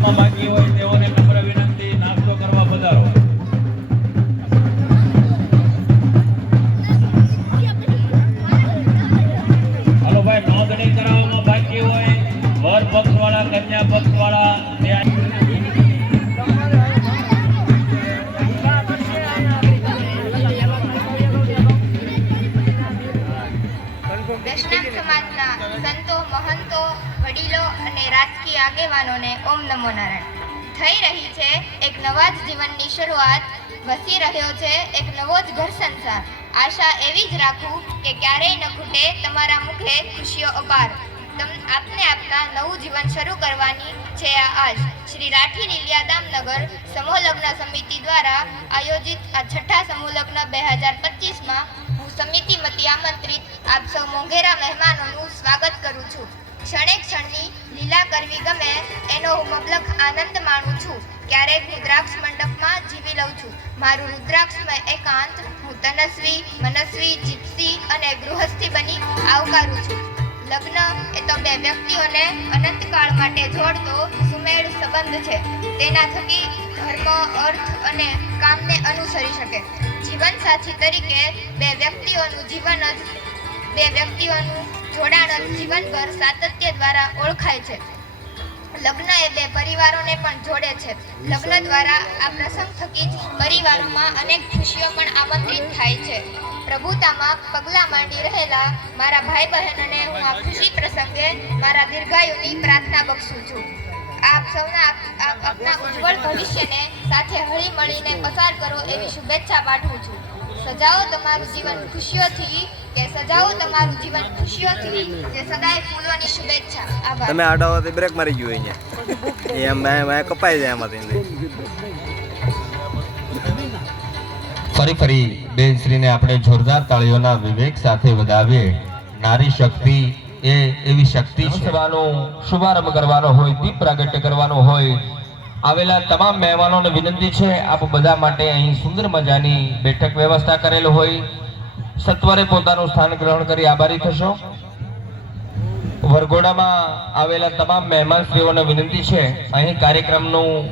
બાકી હોય તેઓને નમ્ર નાસ્તો કરવા પધારો. હાલો ભાઈ, નોંધણી કરાવવામાં બાકી હોય. વર પક્ષવાળા કન્યા પક્ષવાળા રાજકીય આગેવાનોને ઓમ નમો નારાયણ. થઈ રહી છે એક નવા જ જીવનની શરૂઆત. વસી રહ્યો છે એક નવો જ ઘર સંસાર. આશા એવી જ રાખું કે ક્યારેય ન ખૂટે તમારા મુખે ખુશીઓ અપાર. તમ આપને આપના નવું જીવન શરૂ કરવાની છે આ આજ શ્રી રાઠી લીલિયા દામનગર સમૂહ લગ્ન સમિતિ દ્વારા આયોજિત આ છઠ્ઠા સમૂહ લગ્ન બે હજાર પચીસમાં હું સમિતિ મતી આમંત્રિત આપ સૌ મોંઘેરા મહેમાનોનું સ્વાગત કરું છું. ક્ષણે ક્ષણની લીલા કરવી ગમે એનો હું મબલખ આનંદ માણું છું. ક્યારેક હું દ્રાક્ષ મંડપમાં જીવી લઉં છું. મારું રુદ્રાક્ષમય એકાંત હું તનસ્વી, મનસ્વી જીપ્સી અને ગૃહસ્થી બની આવકારું છું. લગ્ન એ તો બે વ્યક્તિઓને અનંતકાળ માટે જોડતો સુમેળ સંબંધ છે. તેના થકી ધર્મ, અર્થ અને કામને અનુસરી શકે. જીવનસાથી તરીકે બે વ્યક્તિઓનું જીવન જ બે વ્યક્તિઓનું જોડાણ જીવનભર સાતત્ય દ્વારા ઓળખાય છે. લગ્ન એ બે પરિવારોને પણ જોડે છે. લગ્ન દ્વારા આ પ્રસંગ થકી જ પરિવારોમાં અનેક ખુશીઓ પણ આમંત્રિત થાય છે. પ્રભુતામાં પગલાં માંડી રહેલા મારા ભાઈ બહેનોને હું આ ખુશી પ્રસંગે મારા દીર્ઘાયુની પ્રાર્થના બક્ષું છું. આપ સૌના આપ- આપ, આપના ઉજ્જવળ ભવિષ્યને સાથે હળી મળીને પસાર કરો એવી શુભેચ્છા પાઠવું છું. સજાવો તમારું જીવન ખુશીઓથી કે સજાવો તમારું જીવન ખુશીઓથી કે સદાય ફૂલોની શુભેચ્છા. આભાર. તમે આડાવાથી બ્રેક મારી ગયો અહીંયા. એ એમ મેં કપાઈ જાય એમાંથી ફરી ફરી બેનશ્રીને આપણે જોરદાર તાળીઓના વિવેક સાથે વધાવીએ. નારી શક્તિ એ એવી શક્તિ છે. શુભારંભ કરવાનો હોય દીપ પ્રાગટ્ય કરવાનો હોય આવેલા તમામ મહેમાનોને વિનંતી છે, આપ બધા માટે અહીં સુંદર મજાની બેઠક વ્યવસ્થા કરેલ હોય. સત્વરે પોતાનું સ્થાન ગ્રહણ કરી આભારી થશો. વરઘોડામાં આવેલા તમામ મહેમાનશ્રીઓને વિનંતી છે, અહીં કાર્યક્રમનું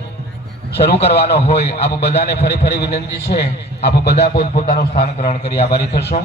શરૂ કરવાનો હોય, આપ બધાને ફરી ફરી વિનંતી છે, આપ બધા પોતપોતાનું સ્થાન ગ્રહણ કરી આભારી થશો.